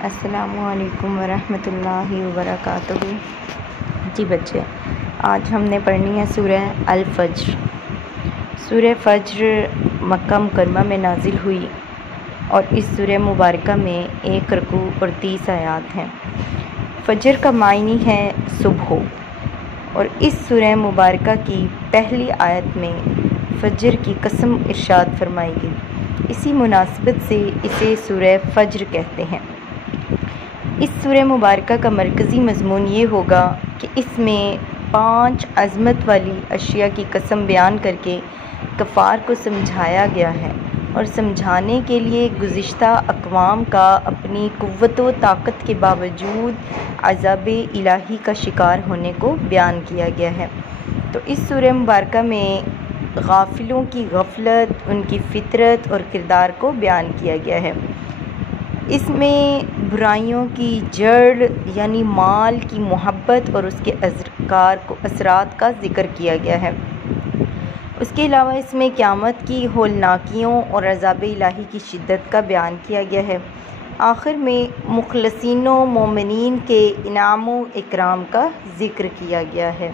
السلام علیکم ورحمۃ اللہ وبرکاتہ۔ جی بچے، آج ہم نے پڑھنی ہے سورہ الفجر۔ سورہ فجر مکہ مکرمہ میں نازل ہوئی اور اس سورہ مبارکہ میں 1 رکوع اور 30 آیات ہیں۔ فجر کا معنی ہے صبح، اور اس سورہ مبارکہ کی پہلی آیت میں فجر کی قسم ارشاد فرمائی گئی۔ اسی مناسبت سے اسے سورہ فجر کہتے ہیں۔ اس سورہ مبارکہ کا مرکزی مضمون یہ ہوگا کہ اس میں 5 عظمت والی اشیاء کی قسم بیان کر کے کفار کو سمجھایا گیا ہے، اور سمجھانے کے لیے گزشتہ اقوام کا اپنی قوت و طاقت کے باوجود عذاب الہی کا شکار ہونے کو بیان کیا گیا ہے۔ تو اس سورہ مبارکہ میں غافلوں کی غفلت، ان کی فطرت اور کردار کو بیان کیا گیا ہے۔ اس میں برائیوں کی جڑ یعنی مال کی محبت اور اس کے اثرات کا ذکر کیا گیا ہے۔ اس کے علاوہ اس میں قیامت کی ہولناکیوں اور عذاب الہی کی شدت کا بیان کیا گیا ہے۔ آخر میں مخلصین و مومنین کے انعام و اکرام کا ذکر کیا گیا ہے۔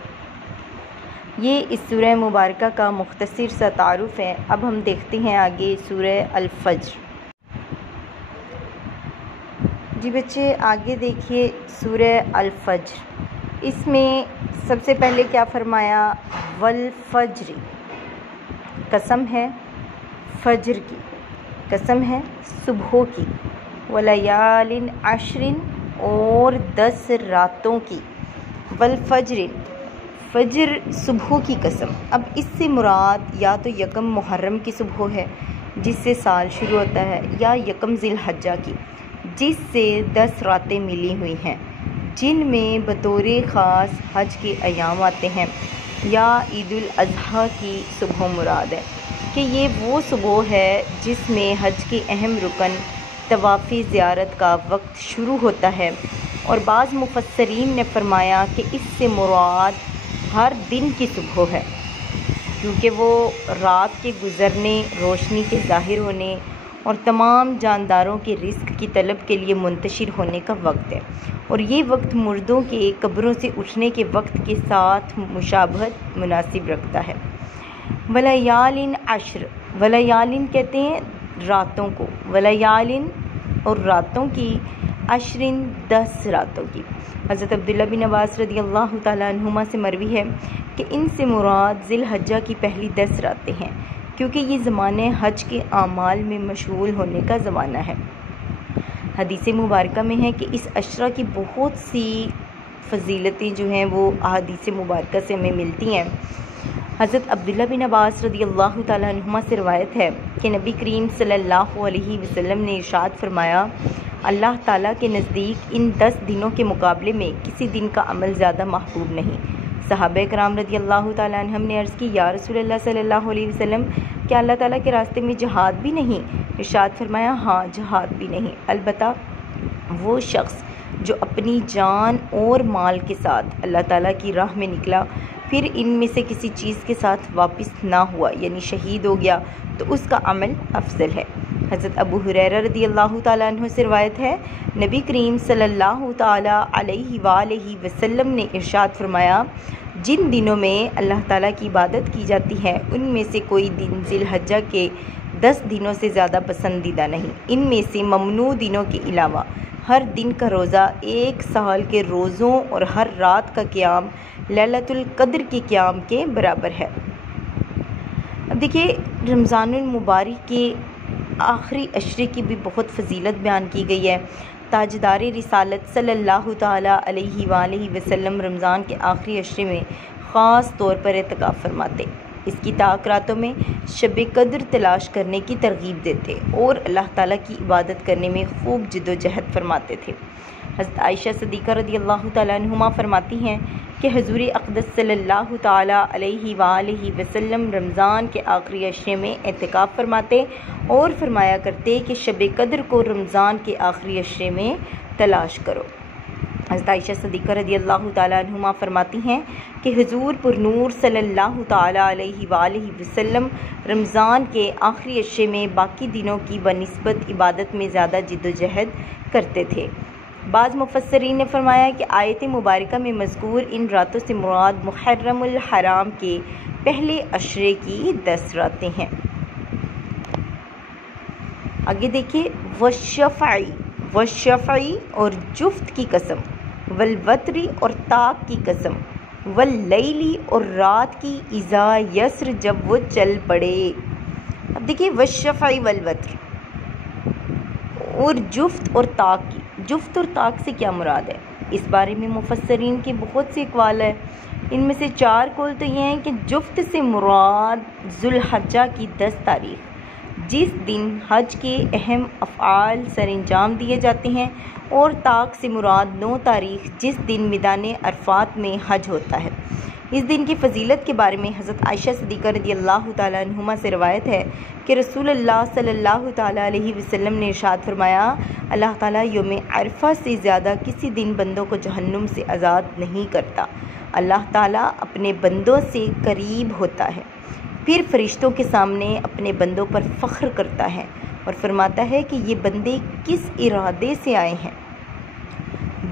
یہ اس سورہ مبارکہ کا مختصر سا تعارف ہے۔ اب ہم دیکھتے ہیں آگے سورہ الفجر۔ جی بچے، آگے دیکھیے سورہ الفجر۔ اس میں سب سے پہلے کیا فرمایا؟ والفجر، قسم ہے فجر کی، قسم ہے صبح کی، ولیال عشر، اور 10 راتوں کی، والفجر، فجر صبح کی قسم۔ اب اس سے مراد یا تو 1 محرم کی صبح ہے جس سے سال شروع ہوتا ہے، یا 1 ذی الحجہ کی جس سے 10 راتیں ملی ہوئی ہیں، جن میں بطور خاص حج کے ایام آتے ہیں، یا عید الاضحیٰ کی صبح مراد ہے کہ یہ وہ صبح ہے جس میں حج کے اہم رکن طواف زیارت کا وقت شروع ہوتا ہے۔ اور بعض مفسرین نے فرمایا کہ اس سے مراد ہر دن کی صبح ہے، کیونکہ وہ رات کے گزرنے، روشنی کے ظاہر ہونے اور تمام جانداروں کے رزق کی طلب کے لیے منتشر ہونے کا وقت ہے، اور یہ وقت مردوں کے قبروں سے اٹھنے کے وقت کے ساتھ مشابہت مناسب رکھتا ہے۔ ولیال عشر، ولیال کہتے ہیں راتوں کو، ولیال اور راتوں کی، عشر 10 راتوں کی۔ حضرت عبداللہ بن عباس رضی اللہ تعالیٰ عنہما سے مروی ہے کہ ان سے مراد ذی الحجہ کی پہلی 10 راتیں ہیں، کیونکہ یہ زمانہ حج کے اعمال میں مشغول ہونے کا زمانہ ہے۔ حدیث مبارکہ میں ہے کہ اس عشرہ کی بہت سی فضیلتیں جو ہیں وہ احادیث مبارکہ سے ہمیں ملتی ہیں۔ حضرت عبداللہ بن عباس رضی اللہ تعالیٰ عنہما سے روایت ہے کہ نبی کریم صلی اللہ علیہ وسلم نے ارشاد فرمایا، اللہ تعالیٰ کے نزدیک ان 10 دنوں کے مقابلے میں کسی دن کا عمل زیادہ محبوب نہیں۔ صحابہ کرام رضی اللہ تعالیٰ عنہم نے عرض کی، یا رسول اللہ صلی اللہ علیہ وسلم، کیا اللہ تعالیٰ کے راستے میں جہاد بھی نہیں؟ ارشاد فرمایا، ہاں، جہاد بھی نہیں، البتہ وہ شخص جو اپنی جان اور مال کے ساتھ اللہ تعالیٰ کی راہ میں نکلا، پھر ان میں سے کسی چیز کے ساتھ واپس نہ ہوا، یعنی شہید ہو گیا، تو اس کا عمل افضل ہے۔ حضرت ابو ہریرہ رضی اللہ تعالیٰ عنہ سے روایت ہے، نبی کریم صلی اللہ تعالیٰ علیہ وآلہ وسلم نے ارشاد فرمایا، جن دنوں میں اللہ تعالیٰ کی عبادت کی جاتی ہے ان میں سے کوئی دن ذی الحجہ کے 10 دنوں سے زیادہ پسندیدہ نہیں۔ ان میں سے ممنوع دنوں کے علاوہ ہر دن کا روزہ 1 سال کے روزوں اور ہر رات کا قیام لیلۃ القدر کے قیام کے برابر ہے۔ اب دیکھیے، رمضان المبارک کے آخری عشرے کی بھی بہت فضیلت بیان کی گئی ہے۔ تاجدار رسالت صلی اللہ تعالیٰ علیہ وآلہ وسلم رمضان کے آخری عشرے میں خاص طور پر اعتکاف فرماتے، اس کی طاق راتوں میں شب قدر تلاش کرنے کی ترغیب دیتے اور اللہ تعالیٰ کی عبادت کرنے میں خوب جد و جہد فرماتے تھے۔ حضرت عائشہ صدیقہ رضی اللہ تعالیٰ عنہما فرماتی ہیں کہ حضور اقدس صلی اللہ تعالیٰ علیہ وآلہ وسلم رمضان کے آخری عشرے میں اعتکاف فرماتے اور فرمایا کرتے کہ شب قدر کو رمضان کے آخری عشرے میں تلاش کرو۔ حضرت عائشہ صدیقہ رضی اللہ تعالیٰ عنہما فرماتی ہیں کہ حضور پرنور صلی اللہ تعالیٰ علیہ وآلہ وسلم رمضان کے آخری عشرے میں باقی دنوں کی بنسبت عبادت میں زیادہ جد و جہد کرتے تھے۔ بعض مفسرین نے فرمایا کہ آیت مبارکہ میں مذکور ان راتوں سے مراد محرم الحرام کے پہلے عشرے کی 10 راتیں ہیں۔ آگے دیکھیے والشفعی اور جفت کی قسم، والوتری اور طاق کی قسم، واللیلی اور رات کی اذا یسر جب وہ چل پڑے۔ اب دیکھیے والشفعی والوتر اور جفت اور طاق کی، جفت اور طاق سے کیا مراد ہے؟ اس بارے میں مفسرین کے بہت سے اقوال ہیں۔ ان میں سے 4 قول تو یہ ہیں کہ جفت سے مراد ذوالحجہ کی 10 تاریخ جس دن حج کے اہم افعال سر انجام دیے جاتے ہیں، اور طاق سے مراد 9 تاریخ جس دن میدان عرفات میں حج ہوتا ہے۔ اس دن کی فضیلت کے بارے میں حضرت عائشہ صدیقہ رضی اللہ تعالیٰ عنہما سے روایت ہے کہ رسول اللہ صلی اللہ تعالیٰ علیہ وسلم نے ارشاد فرمایا، اللہ تعالیٰ یوم عرفہ سے زیادہ کسی دن بندوں کو جہنم سے آزاد نہیں کرتا۔ اللہ تعالیٰ اپنے بندوں سے قریب ہوتا ہے، پھر فرشتوں کے سامنے اپنے بندوں پر فخر کرتا ہے اور فرماتا ہے کہ یہ بندے کس ارادے سے آئے ہیں۔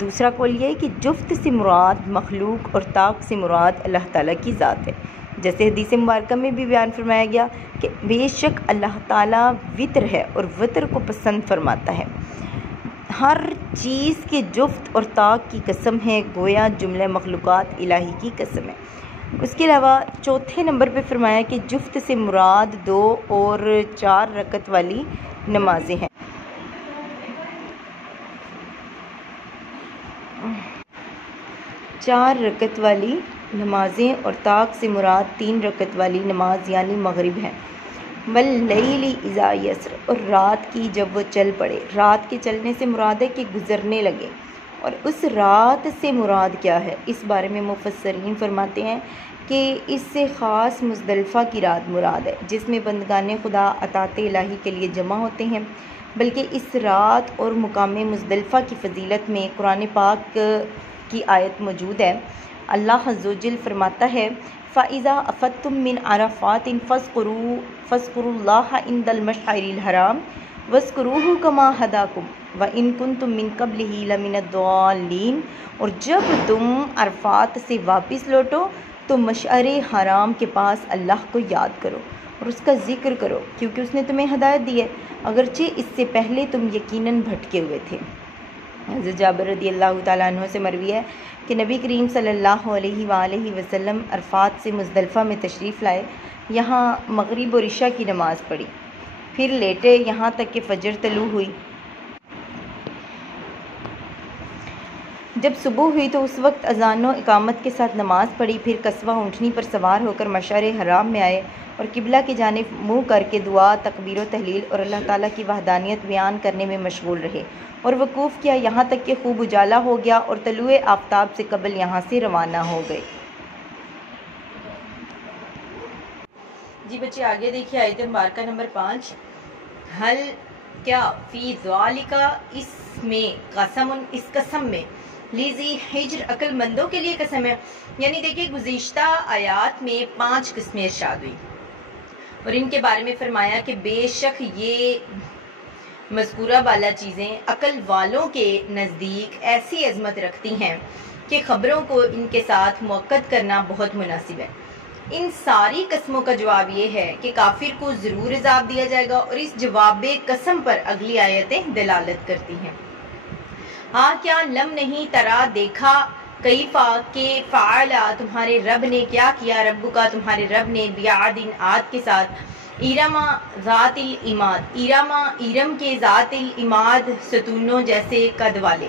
دوسرا قول یہ ہے کہ جفت سے مراد مخلوق اور طاق سے مراد اللہ تعالیٰ کی ذات ہے، جیسے حدیث مبارکہ میں بھی بیان فرمایا گیا کہ بے شک اللہ تعالیٰ وطر ہے اور وطر کو پسند فرماتا ہے۔ ہر چیز کے جفت اور طاق کی قسم ہے، گویا جملہ مخلوقات الہی کی قسم ہے۔ اس کے علاوہ چوتھے نمبر پہ فرمایا کہ جفت سے مراد 2 اور 4 رکعت والی نمازیں ہیں۔ 4 رکعت والی نمازیں اور طاق سے مراد 3 رکعت والی نماز یعنی مغرب ہے۔ واللیل اذا یسر اور رات کی جب وہ چل پڑے۔ رات کے چلنے سے مراد ہے کہ گزرنے لگے، اور اس رات سے مراد کیا ہے؟ اس بارے میں مفسرین فرماتے ہیں کہ اس سے خاص مزدلفہ کی رات مراد ہے جس میں بندگان خدا اطاعت الہی کے لیے جمع ہوتے ہیں، بلکہ اس رات اور مقام مزدلفہ کی فضیلت میں قرآن پاک کی آیت موجود ہے۔ اللہ عز و جل فرماتا ہے فَإِذَا أَفَضْتُم مِّنْ عَرَفَاتٍ فَاذْكُرُوا اللَّهَ عِندَ الْمَشْعَرِ الْحَرَامِ وَاذْكُرُوهُ كَمَا هَدَاكُمْ وَإِن كُنتُم مِّن قَبْلِهِ لَمِنَ الضَّالِّينَ اور جب تم عرفات سے واپس لوٹو تو مشعر حرام کے پاس اللہ کو یاد کرو اور اس کا ذکر کرو، کیونکہ اس نے تمہیں ہدایت دی ہے، اگرچہ اس سے پہلے تم یقیناً بھٹکے ہوئے تھے۔ حضرت جابر رضی اللہ تعالیٰ عنہ سے مروی ہے کہ نبی کریم صلی اللہ علیہ وآلہ وسلم عرفات سے مزدلفہ میں تشریف لائے، یہاں مغرب اور عشاء کی نماز پڑھی، پھر لیٹے یہاں تک کہ فجر طلوع ہوئی۔ جب صبح ہوئی تو اس وقت اذان و اقامت کے ساتھ نماز پڑھی، پھر قصوہ اونٹنی پر سوار ہو کر مشعر حرام میں آئے اور قبلہ کی جانب منہ کر کے دعا، تکبیر و تحلیل اور اللہ تعالیٰ کی وحدانیت بیان کرنے میں مشغول رہے اور وقوف کیا یہاں تک کہ خوب اجالا ہو گیا اور طلوع آفتاب سے قبل یہاں سے روانہ ہو گئے۔ جی بچے آگے دیکھیے آیت مبارکہ نمبر 5، حل کیا فی ذالک اس میں قسم، اس قسم میں لیزی حجر عقل مندوں کے لیے قسم ہے۔ یعنی دیکھیے گزشتہ آیات میں 5 قسمیں ارشاد ہوئی اور ان کے بارے میں فرمایا کہ بے شک یہ مذکورہ بالا چیزیں عقل والوں کے نزدیک ایسی عظمت رکھتی ہیں کہ خبروں کو ان کے ساتھ موقت کرنا بہت مناسب ہے۔ ان ساری قسموں کا جواب یہ ہے کہ کافر کو ضرور عذاب دیا جائے گا، اور اس جواب قسم پر اگلی آیتیں دلالت کرتی ہیں۔ ہاں کیا لم نہیں ترا دیکھا کیفا کے فعلا تمہارے رب نے کیا کیا، رب کا تمہارے رب نے بیعاد عاد کے ساتھ، ارما ذات العماد ارم کے ذات العماد ستونوں جیسے قد والے،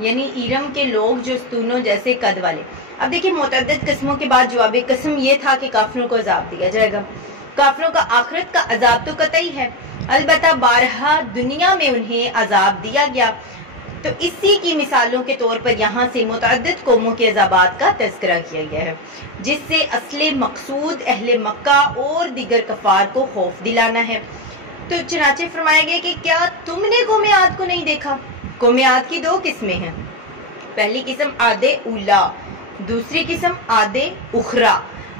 یعنی ارم کے لوگ جو ستونوں جیسے قد والے۔ اب دیکھیں متعدد قسموں کے بعد جواب قسم یہ تھا کہ کافروں کو عذاب دیا جائے گا۔ کافروں کا آخرت کا عذاب تو قطعی ہے، البتہ بارہا دنیا میں انہیں عذاب دیا گیا، تو اسی کی مثالوں کے طور پر یہاں سے متعدد قوموں کے عذابات کا تذکرہ کیا گیا ہے، جس سے اصل مقصود اہل مکہ اور دیگر کفار کو خوف دلانا ہے۔ تو چنانچہ فرمایا گیا کہ کیا تم نے قوم عاد کو نہیں دیکھا؟ قوم عاد کی 2 قسمیں ہیں، پہلی قسم عاد اولا، دوسری قسم عاد اخرى۔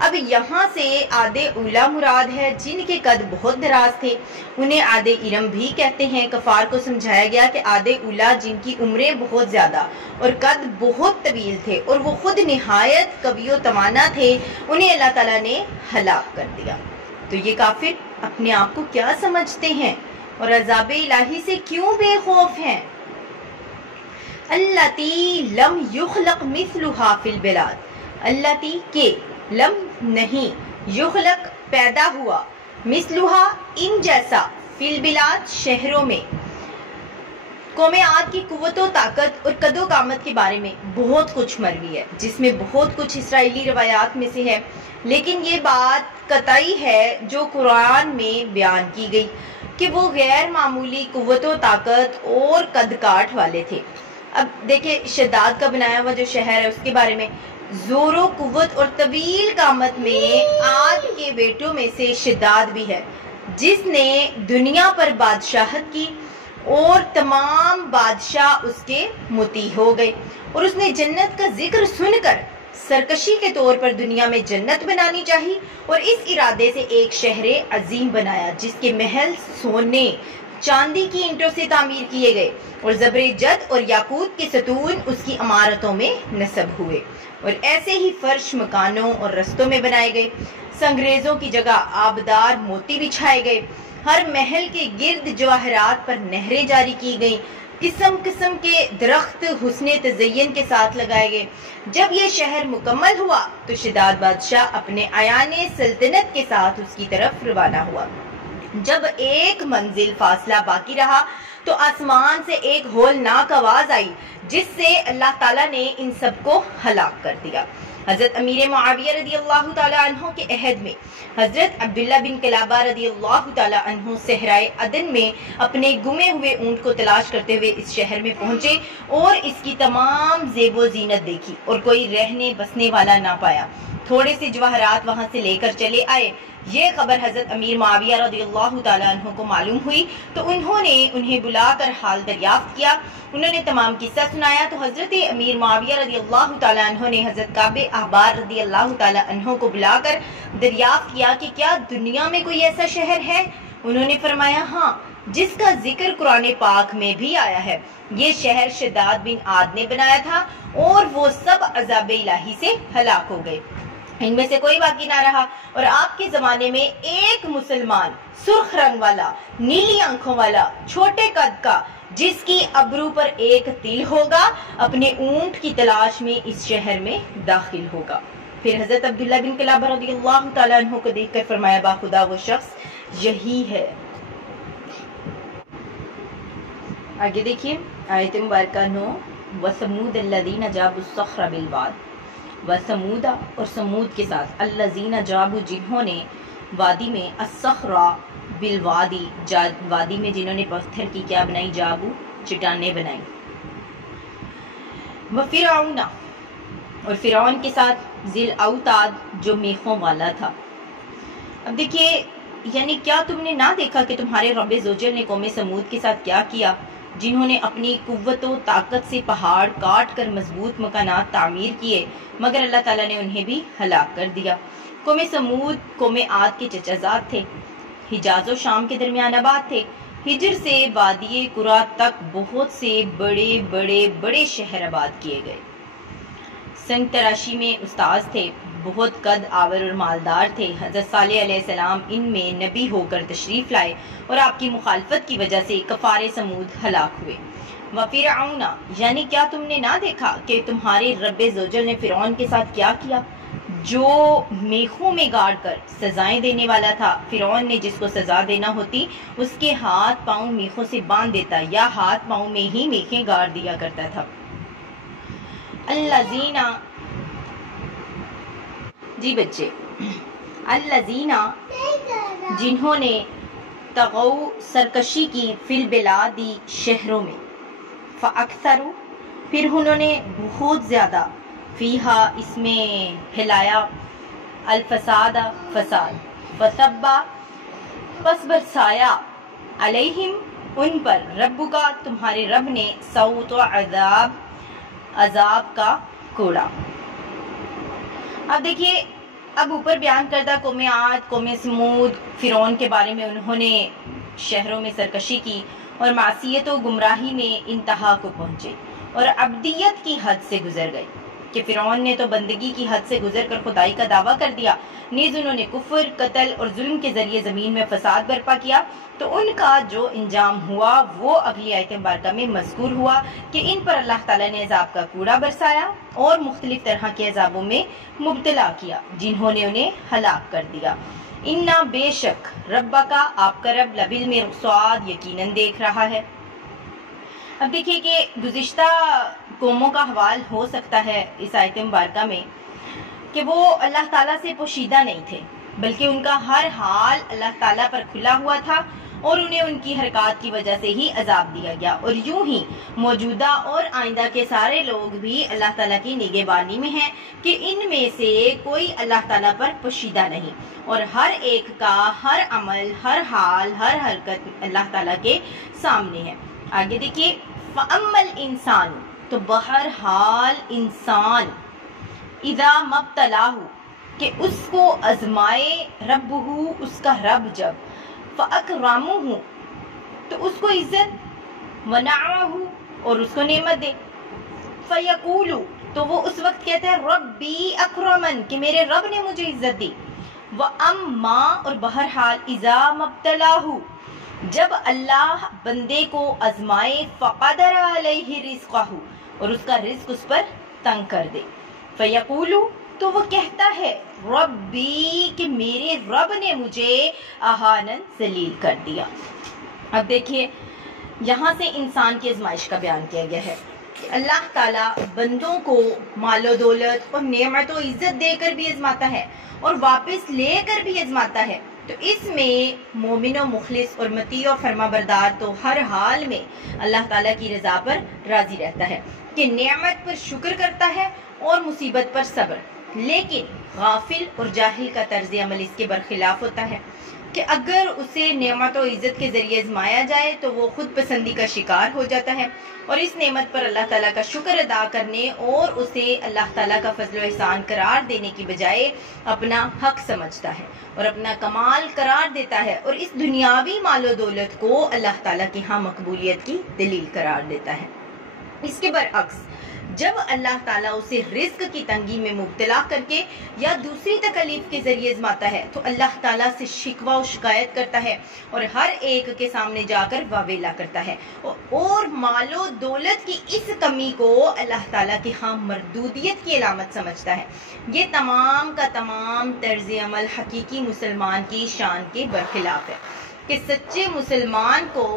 اب یہاں سے عاد اولا مراد ہے جن کے قد بہت دراز تھے، انہیں عاد ارم بھی کہتے ہیں۔ کفار کو سمجھایا گیا کہ عاد اولا جن کی عمریں بہت زیادہ اور قد بہت طویل تھے اور وہ خود نہایت قوی و توانا تھے، انہیں اللہ تعالیٰ نے ہلاک کر دیا۔ تو یہ کافر اپنے آپ کو کیا سمجھتے ہیں اور عذاب الہی سے کیوں بے خوف ہیں؟ اللاتی لم یخلق مثلها فی البلاد، اللاتی کے لم نہیں، یخلق پیدا ہوا، مثلها ان جیسا، فی البلاد شہروں میں۔ قوم عاد کی قوت و طاقت اور قد و قامت کے بارے میں بہت کچھ مروی ہے، جس میں بہت کچھ اسرائیلی روایات میں سے ہے، لیکن یہ بات قطعی ہے جو قرآن میں بیان کی گئی کہ وہ غیر معمولی قوت و طاقت اور قد کاٹ والے تھے۔ اب دیکھیں شداد کا بنایا ہوا جو شہر ہے اس کے بارے میں، زور و قوت اور طویل قامت میں عاد کے بیٹوں میں سے شداد بھی ہے، جس نے دنیا پر بادشاہت کی اور تمام بادشاہ اس کے مطیع ہو گئے، اور اس نے جنت کا ذکر سن کر سرکشی کے طور پر دنیا میں جنت بنانی چاہی اور اس ارادے سے ایک شہر عظیم بنایا جس کے محل سونے چاندی کی اینٹوں سے تعمیر کیے گئے اور زبرجد اور یاقوت کے ستون اس کی عمارتوں میں نصب ہوئے، اور ایسے ہی فرش مکانوں اور رستوں میں بنائے گئے، سنگریزوں کی جگہ آبدار موتی بچھائے گئے، ہر محل کے گرد جواہرات پر نہریں جاری کی گئیں، قسم قسم کے درخت حسن تزین کے ساتھ لگائے گئے۔ جب یہ شہر مکمل ہوا تو شداد بادشاہ اپنے ایان سلطنت کے ساتھ اس کی طرف روانہ ہوا۔ جب ایک منزل فاصلہ باقی رہا تو آسمان سے ایک ہولناک آواز آئی جس سے اللہ تعالیٰ نے ان سب کو ہلاک کر دیا۔ حضرت امیر معاویہ رضی اللہ تعالیٰ عنہ کے عہد میں حضرت عبداللہ بن کلابہ رضی اللہ تعالیٰ عنہ صحرائے عدن میں اپنے گمے ہوئے اونٹ کو تلاش کرتے ہوئے اس شہر میں پہنچے اور اس کی تمام زیب و زینت دیکھی اور کوئی رہنے بسنے والا نہ پایا۔ تھوڑے سے جواہرات وہاں سے لے کر چلے آئے۔ یہ خبر حضرت امیر معاویہ رضی اللہ تعالیٰ عنہ کو معلوم ہوئی تو انہوں نے انہیں بلا کر حال دریافت کیا۔ انہوں نے تمام قصہ سنایا تو حضرت امیر معاویہ رضی اللہ تعالیٰ عنہ نے حضرت کعب احبار رضی اللہ تعالیٰ عنہ کو بلا کر دریافت کیا کہ کیا دنیا میں کوئی ایسا شہر ہے؟ انہوں نے فرمایا ہاں، جس کا ذکر قرآن پاک میں بھی آیا ہے۔ یہ شہر شداد بن عاد نے بنایا تھا اور وہ سب عذاب الہی سے ہلاک ہو گئے، ان میں سے کوئی باقی نہ رہا۔ اور آپ کے زمانے میں ایک مسلمان سرخ رنگ والا، نیلی آنکھوں والا، چھوٹے قد کا، جس کی ابرو پر ایک تل ہوگا، اپنے اونٹ کی تلاش میں اس شہر میں داخل ہوگا۔ پھر حضرت عبداللہ بن کلابہ رضی اللہ تعالیٰ عنہ کو دیکھ کر فرمایا با خدا وہ شخص یہی ہے۔ آگے دیکھیے آیت مبارکہ 9، وَثَمُودَ الَّذِينَ جَابُوا الصَّخْرَ بِالْوَادِ، وَثَمُودَ اور سمود کے ساتھ الَّذِينَ جَابُوا جنہوں نے وادی میں الصَّخْرَ بالوادی وادی میں جنہوں نے پتھر کی کیا بنائی، جابو چٹانیں بنائی، وَفِرْعَوْنَ اور فرعون کے ساتھ ذی الاوتاد جو میخوں والا تھا۔ اب دیکھیے یعنی کیا تم نے نہ دیکھا کہ تمہارے رب زوجل نے قوم سمود کے ساتھ کیا کیا، جنہوں نے اپنی قوت و طاقت سے پہاڑ کاٹ کر مضبوط مکانات تعمیر کیے، مگر اللہ تعالیٰ نے انہیں بھی ہلاک کر دیا۔ قوم سمود قوم عاد کے چچا زاد تھے، حجاز و شام کے درمیان آباد تھے۔ ہجر سے وادی قرا تک بہت سے بڑے بڑے بڑے شہر آباد کیے گئے۔ سنگ تراشی میں استاذ تھے، بہت قد آور اور مالدار تھے۔ حضرت صالح علیہ السلام ان میں نبی ہو کر تشریف لائے اور آپ کی مخالفت کی وجہ سے کفار سمود ہلاک ہوئے۔ وَفِرْعَوْنَ یعنی کیا تم نے نہ دیکھا کہ تمہارے رب زوجل نے فرعون کے ساتھ کیا کیا، جو میخوں میں گاڑ کر سزائیں دینے والا تھا۔ فرعون نے جس کو سزا دینا ہوتی اس کے ہاتھ پاؤں میخوں سے باندھ دیتا یا ہاتھ پاؤں میں ہی میخیں گاڑ دیا کرتا تھا۔ الذین جی بچے الذین جنہوں نے تغو سرکشی کی فی البلادی شہروں میں، فاکثروا پھر انہوں نے بہت زیادہ، فیہا اس میں پھیلایا، الفساد فساد، فصبا پس برسایا، علیہم ان پر، ربک تمہارے رب نے، سوط عذاب عذاب کا کوڑا۔ اب دیکھیے، اب اوپر بیان کردہ قوم عاد، قوم سمود، فرعون کے بارے میں انہوں نے شہروں میں سرکشی کی اور معصیت و گمراہی میں انتہا کو پہنچے اور عبدیت کی حد سے گزر گئے کہ فرعون نے تو بندگی کی حد سے گزر کر خدائی کا دعویٰ کر دیا، نیز انہوں نے کفر، قتل اور ظلم کے ذریعے زمین میں فساد برپا کیا۔ تو ان کا جو انجام ہوا وہ اگلی آیت مبارکہ میں مذکور ہوا کہ ان پر اللہ تعالیٰ نے عذاب کا کوڑا برسایا اور مختلف طرح کے عذابوں میں مبتلا کیا جنہوں نے انہیں ہلاک کر دیا۔ اِنَّا بے شک ربّا کا، آپ کا رب، لَبِالْمِرْصَادِ، یقیناً دیکھ رہا ہے۔ اب دیکھیے کہ گزشتہ قوموں کا حوال ہو سکتا ہے اس آیت مبارکہ میں کہ وہ اللہ تعالیٰ سے پوشیدہ نہیں تھے، بلکہ ان کا ہر حال اللہ تعالیٰ پر کھلا ہوا تھا اور انہیں ان کی حرکات کی وجہ سے ہی عذاب دیا گیا، اور یوں ہی موجودہ اور آئندہ کے سارے لوگ بھی اللہ تعالیٰ کی نگہبانی میں ہیں کہ ان میں سے کوئی اللہ تعالیٰ پر پوشیدہ نہیں، اور ہر ایک کا ہر عمل، ہر حال، ہر حرکت اللہ تعالیٰ کے سامنے ہے۔ آگے دیکھیے، فَأَمَّا الْإِنسَانُ، تو بہرحال انسان، اذا مبتلاہ، کہ اس کو ازمائے، ربہ، اس کا رب جب، فاکرمہ، تو اس کو عزت، ونعمہ، اور اس کو نعمت دے، فیقول، تو وہ اس وقت کہتا ہے ربی اکرمن، کہ میرے رب نے مجھے عزت دی، واما، اور بہرحال اذا مبتلاہ، جب اللہ بندے کو ازمائے، فقدر علیہ رزقہ، اور اس کا رزق اس پر تنگ کر دے، فیقول، تو وہ کہتا ہے ربی، کہ میرے رب نے مجھے اہانن، ذلیل کر دیا۔ اب دیکھیے، یہاں سے انسان کی آزمائش کا بیان کیا گیا ہے کہ اللہ تعالیٰ بندوں کو مال و دولت اور نعمت و عزت دے کر بھی آزماتا ہے اور واپس لے کر بھی آزماتا ہے۔ تو اس میں مومن و مخلص اور مطیع و فرما بردار تو ہر حال میں اللہ تعالیٰ کی رضا پر راضی رہتا ہے کہ نعمت پر شکر کرتا ہے اور مصیبت پر صبر، لیکن غافل اور جاہل کا طرز عمل اس کے برخلاف ہوتا ہے کہ اگر اسے نعمت و عزت کے ذریعے آزمایا جائے تو وہ خود پسندی کا شکار ہو جاتا ہے اور اس نعمت پر اللہ تعالیٰ کا شکر ادا کرنے اور اسے اللہ تعالیٰ کا فضل و احسان قرار دینے کی بجائے اپنا حق سمجھتا ہے اور اپنا کمال قرار دیتا ہے، اور اس دنیاوی مال و دولت کو اللہ تعالیٰ کی ہاں مقبولیت کی دلیل قرار دیتا ہے۔ اس کے برعکس جب اللہ تعالیٰ اسے رزق کی تنگی میں مبتلا کر کے یا دوسری تکلیف کے ذریعے آزماتا ہے تو اللہ تعالیٰ سے شکوہ و شکایت کرتا ہے اور ہر ایک کے سامنے جا کر واویلا کرتا ہے اور مال و دولت کی اس کمی کو اللہ تعالیٰ کی ہاں مردودیت کی علامت سمجھتا ہے۔ یہ تمام کا تمام طرز عمل حقیقی مسلمان کی شان کے برخلاف ہے کہ سچے مسلمان کو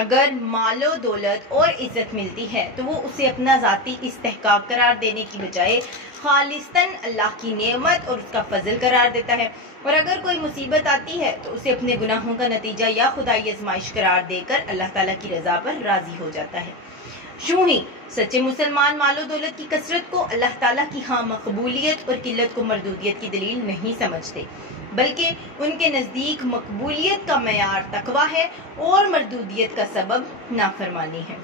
اگر مال و دولت اور عزت ملتی ہے تو وہ اسے اپنا ذاتی استحقاق قرار دینے کی بجائے خالصتاً اللہ کی نعمت اور اس کا فضل قرار دیتا ہے، اور اگر کوئی مصیبت آتی ہے تو اسے اپنے گناہوں کا نتیجہ یا خدائی آزمائش قرار دے کر اللہ تعالیٰ کی رضا پر راضی ہو جاتا ہے۔ یوں ہی سچے مسلمان مال و دولت کی کثرت کو اللہ تعالیٰ کی ہاں مقبولیت اور قلت کو مردودیت کی دلیل نہیں سمجھتے، بلکہ ان کے نزدیک مقبولیت کا معیار تقویٰ ہے اور مردودیت کا سبب نافرمانی ہے۔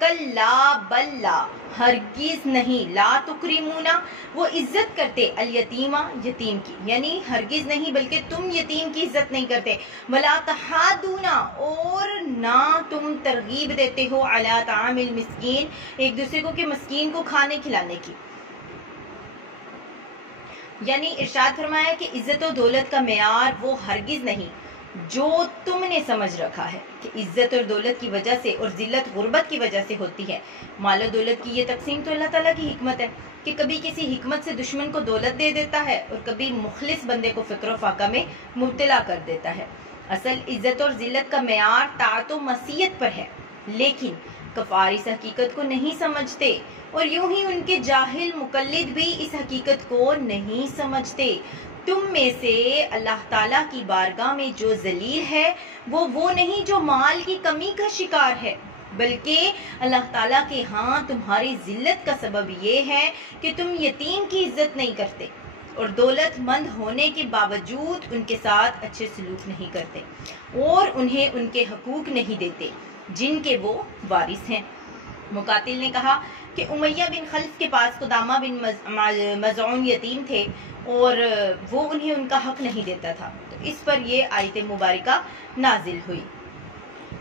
کلا بل لا، ہرگز نہیں، لا تکرمونا، وہ عزت کرتے، الیتیمہ، یتیم کی، یعنی ہرگز نہیں بلکہ تم یتیم کی عزت نہیں کرتے، ولا تحاضونا، اور نہ تم ترغیب دیتے ہو، علی طعام المسکین، ایک دوسرے کو کہ مسکین کو کھانے کھلانے کی۔ یعنی ارشاد فرمایا کہ عزت و دولت کا معیار وہ ہرگز نہیں جو تم نے سمجھ رکھا ہے کہ عزت اور دولت کی وجہ سے اور ذلت غربت کی وجہ سے ہوتی ہے۔ مال و دولت کی یہ تقسیم تو اللہ تعالیٰ کی حکمت ہے کہ کبھی کسی حکمت سے دشمن کو دولت دے دیتا ہے اور کبھی مخلص بندے کو فقر و فاقہ میں مبتلا کر دیتا ہے۔ اصل عزت اور ذلت کا معیار طاعت و معصیت پر ہے، لیکن کفار اس حقیقت کو نہیں سمجھتے اور یوں ہی ان کے جاہل مقلد بھی اس حقیقت کو نہیں سمجھتے۔ تم میں سے اللہ تعالیٰ کی بارگاہ میں جو ذلیل ہے وہ نہیں جو مال کی کمی کا شکار ہے، بلکہ اللہ تعالیٰ کے ہاں تمہاری ذلت کا سبب یہ ہے کہ تم یتیم کی عزت نہیں کرتے اور دولت مند ہونے کے باوجود ان کے ساتھ اچھے سلوک نہیں کرتے اور انہیں ان کے حقوق نہیں دیتے جن کے وہ وارث ہیں۔ مقاتل نے کہا کہ امیہ بن خلف کے پاس قدامہ بن مزعون یتیم تھے اور وہ انہیں ان کا حق نہیں دیتا تھا، تو اس پر یہ آیت مبارکہ نازل ہوئی۔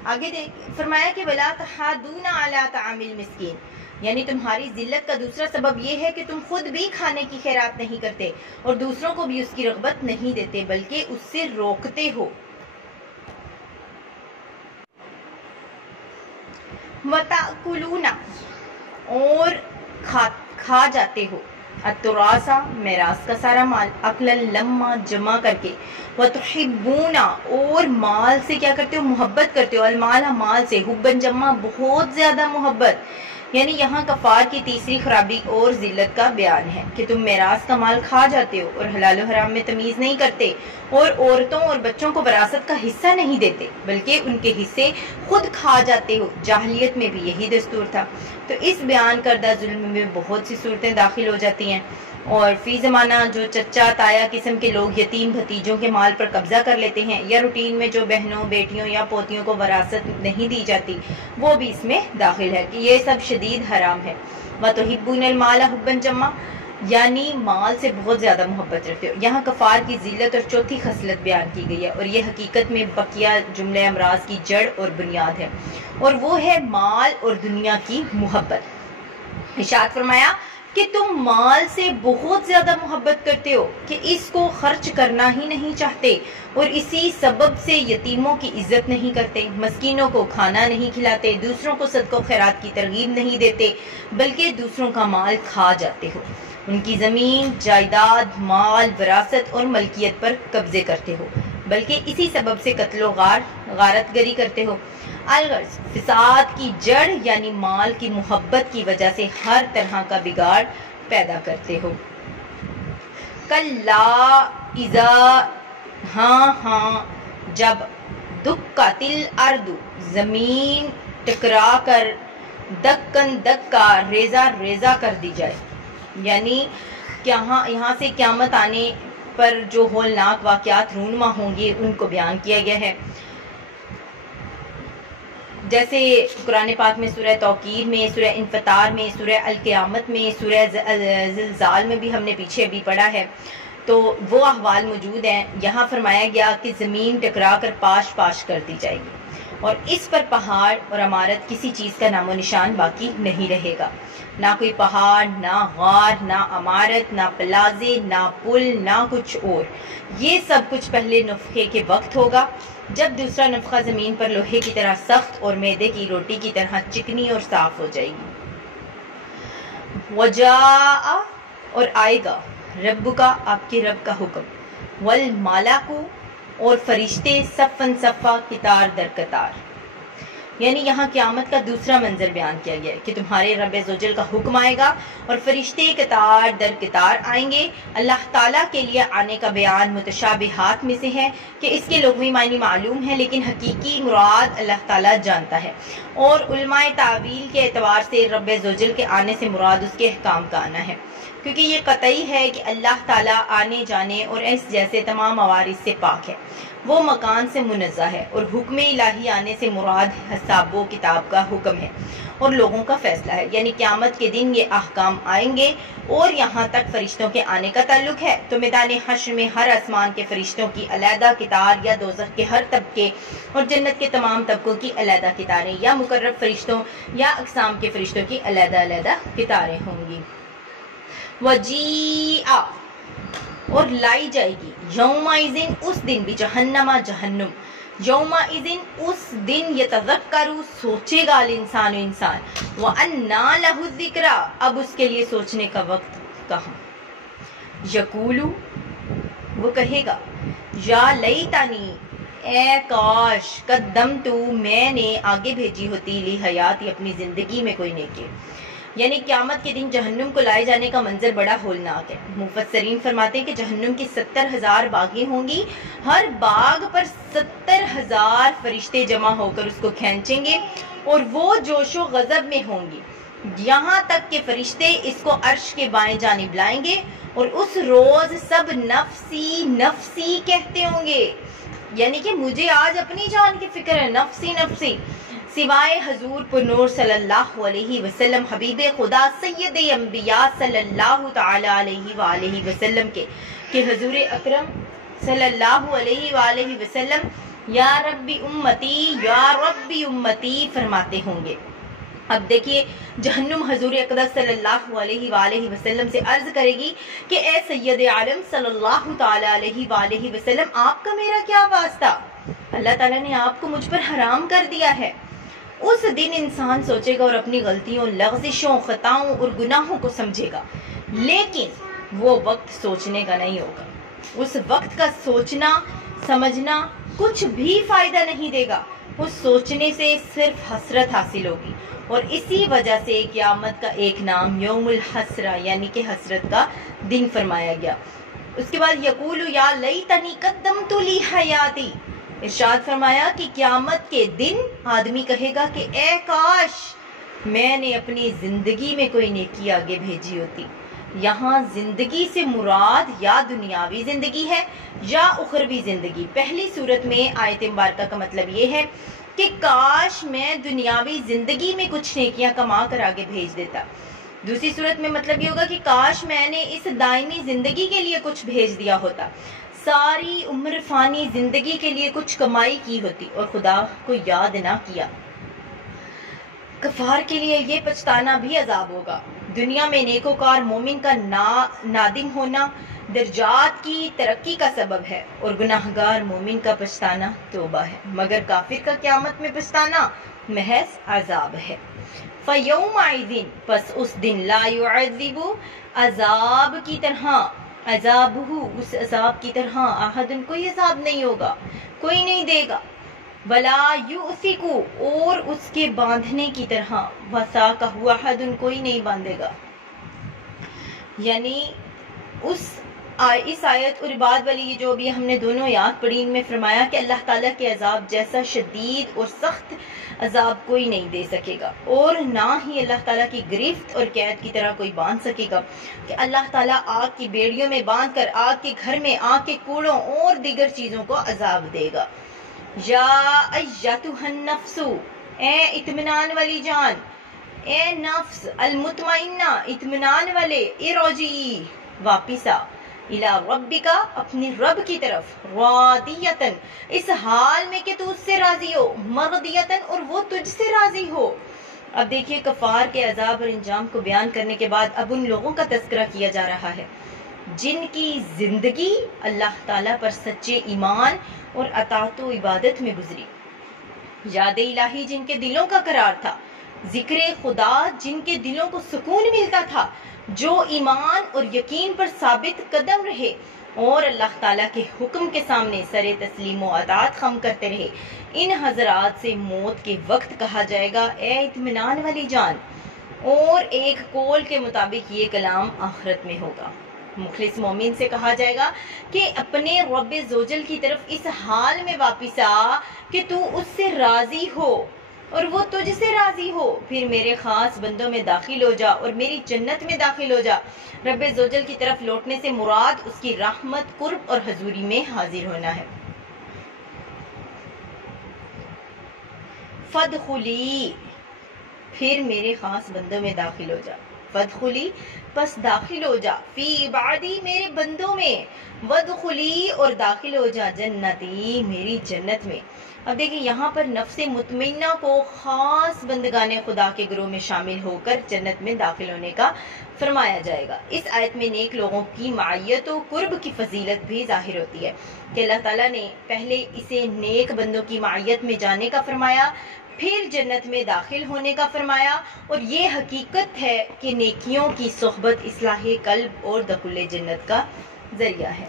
آگے فرمایا کہ وَلَا تَحَاضُونَ عَلَىٰ طَعَامِ الْمِسْكِينِ، یعنی تمہاری ذلت کا دوسرا سبب یہ ہے کہ تم خود بھی کھانے کی خیرات نہیں کرتے اور دوسروں کو بھی اس کی رغبت نہیں دیتے بلکہ اس سے روکتے ہو۔ وَتَأْكُلُونَ، اور کھا جاتے ہو، التُّرَاثَ، میراث کا سارا مال، اکلاً لما، جمع کر کے، وَتُحِبُّونَ، اور مال سے کیا کرتے ہو؟ محبت کرتے ہو، المال، مال سے، حباً جمع، بہت زیادہ محبت، یعنی یہاں کفار کی تیسری خرابی اور ذلت کا بیان ہے کہ تم میراث کا مال کھا جاتے ہو اور حلال و حرام میں تمیز نہیں کرتے اور عورتوں اور بچوں کو وراثت کا حصہ نہیں دیتے بلکہ ان کے حصے خود کھا جاتے ہو۔ جاہلیت میں بھی یہی دستور تھا۔ تو اس بیان کردہ ظلم میں بہت سی صورتیں داخل ہو جاتی ہیں، اور فی زمانہ جو چچا تایا قسم کے لوگ یتیم بھتیجوں کے مال پر قبضہ کر لیتے ہیں، یا روٹین میں جو بہنوں، بیٹیوں یا پوتیوں کو وراثت نہیں دی جاتی، وہ بھی اس میں داخل ہے کہ یہ سب شدید حرام ہے۔ وَتُحِبُّونَ الْمَالَ حُبًّا جَمًّا، یعنی مال سے بہت زیادہ محبت رکھتے ہو۔ یہاں کفار کی ذلت اور چوتھی خصلت بیان کی گئی ہے، اور یہ حقیقت میں بقیہ جملے امراض کی جڑ اور بنیاد ہے، اور وہ ہے مال اور دنیا کی محبت۔ ارشاد فرمایا کہ تم مال سے بہت زیادہ محبت کرتے ہو کہ اس کو خرچ کرنا ہی نہیں چاہتے، اور اسی سبب سے یتیموں کی عزت نہیں کرتے، مسکینوں کو کھانا نہیں کھلاتے، دوسروں کو صدقہ و خیرات کی ترغیب نہیں دیتے بلکہ دوسروں کا مال کھا جاتے ہو، ان کی زمین، جائیداد، مال، وراثت اور ملکیت پر قبضے کرتے ہو، بلکہ اسی سبب سے قتل و غارت گری کرتے ہو۔ الغرض، فساد کی جڑ یعنی مال کی محبت کی وجہ سے ہر طرح کا بگاڑ پیدا کرتے ہو۔ کلا اذا، ہاں جب، دکت الارض، زمین ٹکرا کر، دکن دکا، ریزہ ریزہ کر دی جائے، یعنی یہاں سے قیامت آنے پر جو ہولناک واقعات رونما ہوں گے ان کو بیان کیا گیا ہے، جیسے قرآن پاک میں سورہ توقیر میں، سورہ انفطار میں، سورہ القیامت میں، سورہ زلزال میں بھی ہم نے پیچھے بھی پڑھا ہے، تو وہ احوال موجود ہیں۔ یہاں فرمایا گیا کہ زمین ٹکرا کر پاش پاش کر دی جائے گی، اور اس پر پہاڑ اور عمارت کسی چیز کا نام و نشان باقی نہیں رہے گا، نہ کوئی پہاڑ، نہ غار، نہ عمارت، نہ پلازے، نہ پل، نہ کچھ اور۔ یہ سب کچھ پہلے نفخے کے وقت ہوگا، جب دوسرا نفخہ زمین پر لوہے کی طرح سخت اور میدے کی روٹی کی طرح چکنی اور صاف ہو جائے گی۔ وجاء، اور آئے گا، رب کا، آپ کے رب کا حکم، والملک، اور فرشتے، صفاً صفا، قطار در قطار، یعنی یہاں قیامت کا دوسرا منظر بیان کیا گیا ہے کہ تمہارے رب عزوجل کا حکم آئے گا اور فرشتے قطار در قطار آئیں گے۔ اللہ تعالیٰ کے لیے آنے کا بیان متشابہات میں سے ہے کہ اس کے لغوی معنی معلوم ہے لیکن حقیقی مراد اللہ تعالیٰ جانتا ہے، اور علماء تعویل کے اعتبار سے رب عزوجل کے آنے سے مراد اس کے احکام کا آنا ہے، کیونکہ یہ قطعی ہے کہ اللہ تعالیٰ آنے جانے اور اس جیسے تمام عوارض سے پاک ہے، وہ مکان سے منزہ ہے، اور حکم الہی آنے سے مراد حساب و کتاب کا حکم ہے اور لوگوں کا فیصلہ ہے، یعنی قیامت کے دن یہ احکام آئیں گے، اور یہاں تک فرشتوں کے آنے کا تعلق ہے تو میدان حشر میں ہر آسمان کے فرشتوں کی علیحدہ قطار، یا دوزخ کے ہر طبقے اور جنت کے تمام طبقوں کی علیحدہ قطاریں، یا مقرب فرشتوں یا اقسام کے فرشتوں کی علیحدہ علیحدہ قطاریں ہوں گی۔ وجیء، اور لائی جائے گی، یومئذ، اس دن بھی، جہنم، جہنم، یومئذ، اس دن، یتذکر، سوچے گا الانسان، انسان، وَأَنَّىٰ لَهُ الذِّکْرَىٰ، اب اس کے لیے سوچنے کا وقت کہاں، یقول، وہ کہے گا، یا لیتنی، اے کاش، قدمت، میں نے آگے بھیجی ہوتی، لی حیاتی، اپنی زندگی میں کوئی نیکی، یعنی قیامت کے دن جہنم کو لائے جانے کا منظر بڑا ہولناک ہے۔ مفسرین فرماتے ہیں کہ جہنم کی 70,000 باغیں ہوں گی، ہر باغ پر 70,000 فرشتے جمع ہو کر اس کو کھینچیں گے، اور وہ جوش و غضب میں ہوں گی، یہاں تک کہ فرشتے اس کو عرش کے بائیں جانب لائیں گے، اور اس روز سب نفسی نفسی کہتے ہوں گے، یعنی کہ مجھے آج اپنی جان کی فکر ہے، نفسی نفسی، سوائے حضور پرنور صلی اللہ علیہ وسلم حبیب خدا سید انبیاء صلی اللہ تعالی علیہ وآلہ وسلم کے کہ حضور اکرم صلی اللہ علیہ وآلہ وسلم یا ربی امتی فرماتے ہوں گے۔ اب دیکھیے جہنم حضور اقدس صلی اللہ علیہ وآلہ وسلم سے عرض کرے گی کہ اے سید عالم صلی اللہ تعالی علیہ وآلہ وسلم آپ کا میرا کیا واسطہ، اللہ تعالیٰ نے آپ کو مجھ پر حرام کر دیا ہے۔ اس دن انسان سوچے گا اور اپنی غلطیوں، لغزشوں، خطاؤں اور گناہوں کو سمجھے گا، لیکن وہ وقت سوچنے کا نہیں ہوگا۔ اس وقت کا سوچنا سمجھنا کچھ بھی فائدہ نہیں دے گا، اس سوچنے سے صرف حسرت حاصل ہوگی، اور اسی وجہ سے قیامت کا ایک نام یوم الحسرہ یعنی کہ حسرت کا دن فرمایا گیا۔ اس کے بعد یقول یا لیتنی قدمت لی حیاتی، ارشاد فرمایا کہ قیامت کے دن آدمی کہے گا کہ اے کاش میں نے اپنی زندگی میں کوئی نیکی آگے بھیجی ہوتی۔ یہاں زندگی سے مراد یا دنیاوی زندگی ہے یا اخروی زندگی۔ پہلی صورت میں آیت مبارکہ کا مطلب یہ ہے کہ کاش میں دنیاوی زندگی میں کچھ نیکیاں کما کر آگے بھیج دیتا۔ دوسری صورت میں مطلب یہ ہوگا کہ کاش میں نے اس دائمی زندگی کے لیے کچھ بھیج دیا ہوتا، ساری عمر فانی زندگی کے لیے کچھ کمائی کی ہوتی اور خدا کو یاد نہ کیا۔ کفار کے لیے یہ پچھتانا بھی عذاب ہوگا۔ دنیا میں نیکوکار مومن کا نادم ہونا درجات کی ترقی کا سبب ہے، اور گناہگار مومن کا پچھتانا توبہ ہے، مگر کافر کا قیامت میں پچھتانا محض عذاب ہے۔ فَيَوْمَئِذٍ پس اس دن لا يُعَذِّبُ عذاب کی طرح عذابہ اس عذاب کی طرح احد کوئی عذاب نہیں ہوگا، کوئی نہیں دے گا، ولا یؤثق اور اس کے باندھنے کی طرح وثاقہ احد کوئی نہیں باندھے گا۔ یعنی اس آیت اور بعد والی یہ جو بھی ہم نے دونوں آیات پڑھی ان میں فرمایا کہ اللہ تعالیٰ کے عذاب جیسا شدید اور سخت عذاب کوئی نہیں دے سکے گا، اور نہ ہی اللہ تعالیٰ کی گرفت اور قید کی طرح کوئی باندھ سکے گا کہ اللہ تعالیٰ آگ کی بیڑیوں میں باندھ کر آگ کے گھر میں آگ کے کوڑوں اور دیگر چیزوں کو عذاب دے گا۔ یا ایتھا النفس اے اطمینان والی جان، اے نفس المطمئنہ اطمینان والے، ارجعی واپس آ الی ربک اپنے رب کی طرف، راضیۃ اس حال میں کہ تو اس سے راضی ہو، مرضیۃ اور وہ تجھ سے راضی ہو۔ اب دیکھیے کفار کے عذاب اور انجام کو بیان کرنے کے بعد اب ان لوگوں کا تذکرہ کیا جا رہا ہے جن کی زندگی اللہ تعالیٰ پر سچے ایمان اور اطاعت و عبادت میں گزری، یاد الہی جن کے دلوں کا قرار تھا، ذکر خدا جن کے دلوں کو سکون ملتا تھا، جو ایمان اور یقین پر ثابت قدم رہے اور اللہ تعالیٰ کے حکم کے سامنے سر تسلیم و اطاعت خم کرتے رہے، ان حضرات سے موت کے وقت کہا جائے گا اے اطمینان والی جان، اور ایک قول کے مطابق یہ کلام آخرت میں ہوگا۔ مخلص مومن سے کہا جائے گا کہ اپنے رب زوجل کی طرف اس حال میں واپس آ کہ تو اس سے راضی ہو اور وہ تجھ سے راضی ہو، پھر میرے خاص بندوں میں داخل ہو جا اور میری جنت میں داخل ہو جا۔ رب زوجل کی طرف لوٹنے سے مراد اس کی رحمت، قرب اور حضوری میں حاضر ہونا ہے۔ فادخلی پھر میرے خاص بندوں میں داخل ہو جا، فادخلی پس داخل ہو جا، فی عبادی میرے بندوں میں، وادخلی اور داخل ہو جا جنتی میری جنت میں۔ اب دیکھیں یہاں پر نفس مطمئنہ کو خاص بندگان خدا کے گروہ میں شامل ہو کر جنت میں داخل ہونے کا فرمایا جائے گا۔ اس آیت میں نیک لوگوں کی معیت و قرب کی فضیلت بھی ظاہر ہوتی ہے کہ اللہ تعالیٰ نے پہلے اسے نیک بندوں کی معیت میں جانے کا فرمایا، پھر جنت میں داخل ہونے کا فرمایا، اور یہ حقیقت ہے کہ نیکیوں کی صحبت اصلاح قلب اور دخول جنت کا ذریعہ ہے۔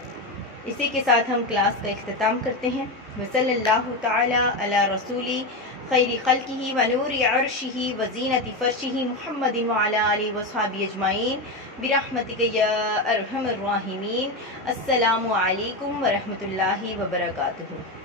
اسی کے ساتھ ہم کلاس کا اختتام کرتے ہیں۔ وصلی اللہ تعالی علی رسولی خیر خلقہ ونور عرشہ وزینت فرشہ محمد وعلی آلہ وصحبہ اجمعین برحمتک یا ارحم الراحمین۔ السلام علیکم ورحمۃ اللہ وبرکاتہ۔